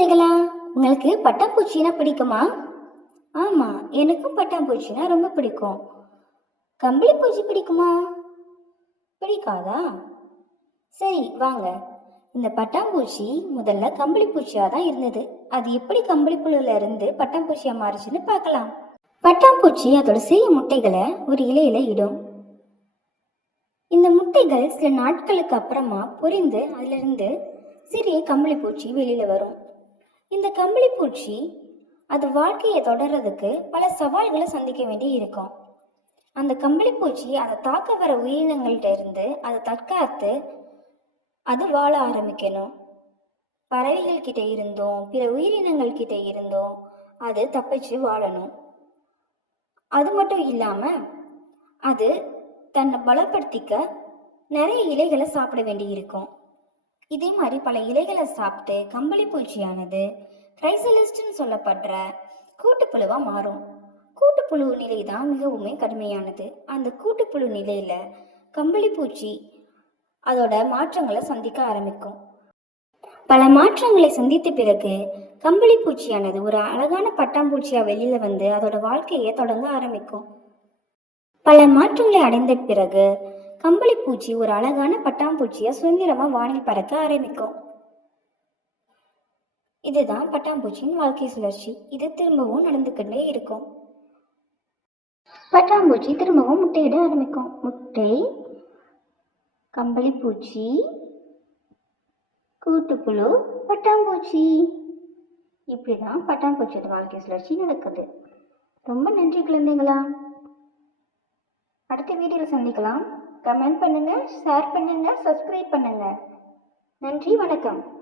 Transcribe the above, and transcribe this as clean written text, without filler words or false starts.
குழந்தைகளா, உங்களுக்கு பட்டாம்பூச்சினா பிடிக்குமா? ஆமா, எனக்கும் பட்டாம்பூச்சினா ரொம்ப பிடிக்கும். கம்பளி பூச்சி பிடிக்குமா? பிடிக்காதா? சரி வாங்க. இந்த பட்டாம்பூச்சி முதல்ல கம்பளி பூச்சியா தான் இருந்தது. அது எப்படி கம்பளி புழுல இருந்து பட்டாம்பூச்சியா மாறுச்சுன்னு பார்க்கலாம். பட்டாம்பூச்சி அதோட சிறிய முட்டைகளை ஒரு இலையில இடும். இந்த முட்டைகள் சில நாட்களுக்கு அப்புறமா பொரிந்து அதிலிருந்து சிறிய கம்பளி பூச்சி வெளியில வரும். இந்த கம்பளி பூச்சி அது வாழ்க்கையை தொடர்றதுக்கு பல சவால்களை சந்திக்க வேண்டி இருக்கும். அந்த கம்பளி பூச்சி அதை தாக்க வர உயிரினங்கள்ட்ட இருந்து அதை தற்காத்து அது வாழ ஆரம்பிக்கணும். பறவைகள் கிட்ட இருந்தும் பிற உயிரினங்கள் கிட்ட இருந்தும் அது தப்பிச்சு வாழணும். அது மட்டும் இல்லாம அது தன்னை பலப்படுத்திக்க நிறைய இலைகளை சாப்பிட வேண்டி இருக்கும். இதே மாதிரி பல இலைகளை சாப்பிட்டு கம்பளி பூச்சியானது கிரைசலிஸ்ட்னு சொல்லப்படுற கூட்டுப்புழுவா மாறும். கூட்டுப்புழு நிலை தான் மிகவும் கடுமையானது. அந்த கூட்டுப்புழு நிலையில கம்பளி பூச்சி அதோட மாற்றங்களை சந்திக்க ஆரம்பிக்கும். பல மாற்றங்களை சந்தித்த பிறகு கம்பளி பூச்சியானது ஒரு அழகான பட்டாம்பூச்சியா வெளியில வந்து அதோட வாழ்க்கையை தொடங்க ஆரம்பிக்கும். பல மாற்றங்களை அடைந்த பிறகு கம்பளி பூச்சி ஒரு அழகான பட்டாம்பூச்சியா சுதந்திரமா வானில் பறக்க ஆரம்பிக்கும். இதுதான் பட்டாம்பூச்சியின் வாழ்க்கை சுழற்சி. இது திரும்பவும் நடந்துகிட்டே இருக்கும். பட்டாம்பூச்சி திரும்பவும் முட்டையிட ஆரம்பிக்கும். முட்டை, கம்பளி பூச்சி, கூட்டுப்புழு, பட்டாம்பூச்சி. இப்படிதான் பட்டாம்பூச்சியோட வாழ்க்கை சுழற்சி நடக்குது. ரொம்ப நன்றி குழந்தைகளா. அடுத்த வீடியோவில் சந்திக்கலாம். கமெண்ட் பண்ணுங்க, ஷேர் பண்ணுங்க, சப்ஸ்கிரைப் பண்ணுங்க. நன்றி, வணக்கம்.